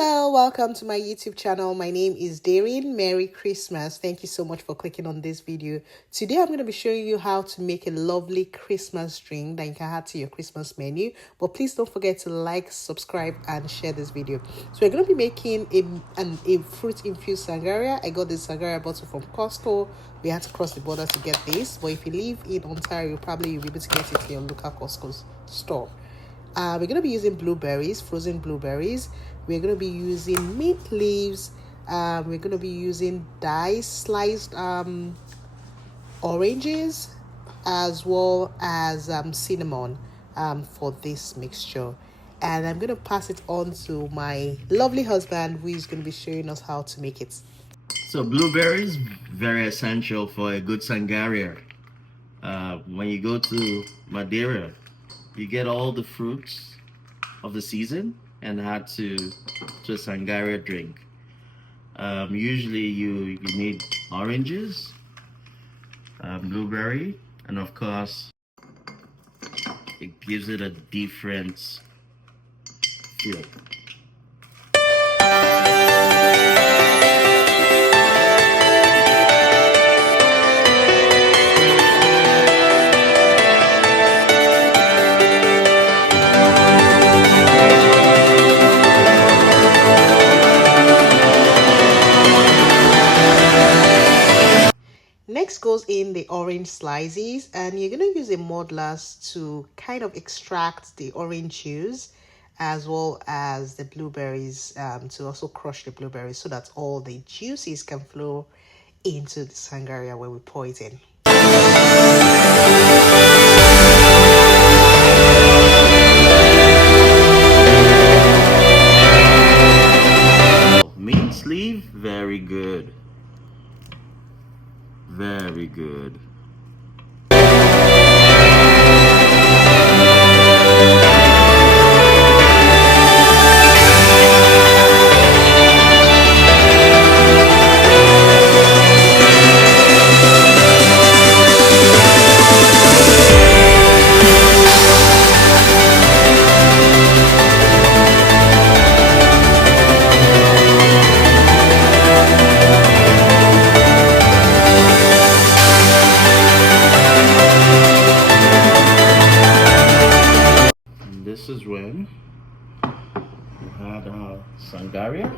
Hello, welcome to my YouTube channel. My name is Darien. Merry Christmas. Thank you so much for clicking on this video. Today I'm going to be showing you how to make a lovely Christmas drink that you can add to your Christmas menu. But please don't forget to like, subscribe and share this video. So we're going to be making a fruit infused sangria. I got this sangria bottle from Costco. We had to cross the border to get this. But if you live in Ontario, probably you'll be able to get it in your local Costco store. We're going to be using blueberries, frozen blueberries. We're going to be using mint leaves. We're going to be using diced sliced oranges, as well as cinnamon for this mixture. And I'm going to pass it on to my lovely husband, who is going to be showing us how to make it. So blueberries, very essential for a good sangria. When you go to Madeira, you get all the fruits of the season and add to a sangria drink. Usually you need oranges, blueberry, and of course it gives it a different feel. Next goes in the orange slices, and you're going to use a muddlers to kind of extract the orange juice as well as the blueberries, to also crush the blueberries so that all the juices can flow into the sangria when we pour it in. Mint sleeve, very good. Very good. This is when we had Sangria.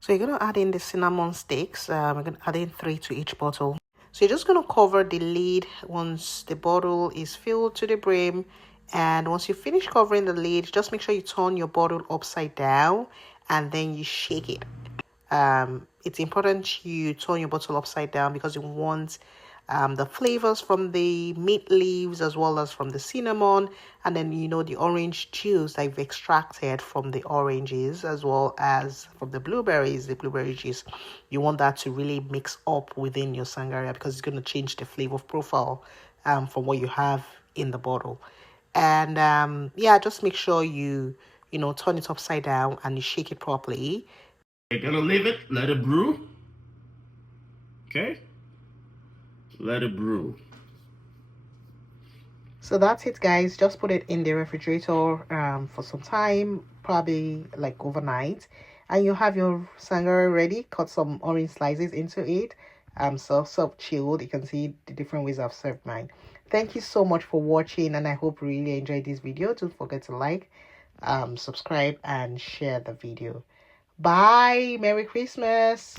So you're going to add in the cinnamon sticks. We're going to add in 3 to each bottle. So you're just going to cover the lid once the bottle is filled to the brim. And once you finish covering the lid, just make sure you turn your bottle upside down and then you shake it. It's important you turn your bottle upside down because you want the flavors from the mint leaves as well as from the cinnamon, and then the orange juice that you've extracted from the oranges as well as from the blueberries, the blueberry juice. You want that to really mix up within your sangria because it's going to change the flavor profile from what you have in the bottle. And yeah, just make sure you turn it upside down and you shake it properly. You're gonna leave it, let it brew. Okay? Let it brew. So that's it, guys. Just put it in the refrigerator for some time, probably like overnight, and you have your sangria ready. Cut some orange slices into it. So chilled. You can see the different ways I've served mine. Thank you so much for watching, and I hope you really enjoyed this video. Don't forget to like, subscribe and share the video. Bye. Merry Christmas.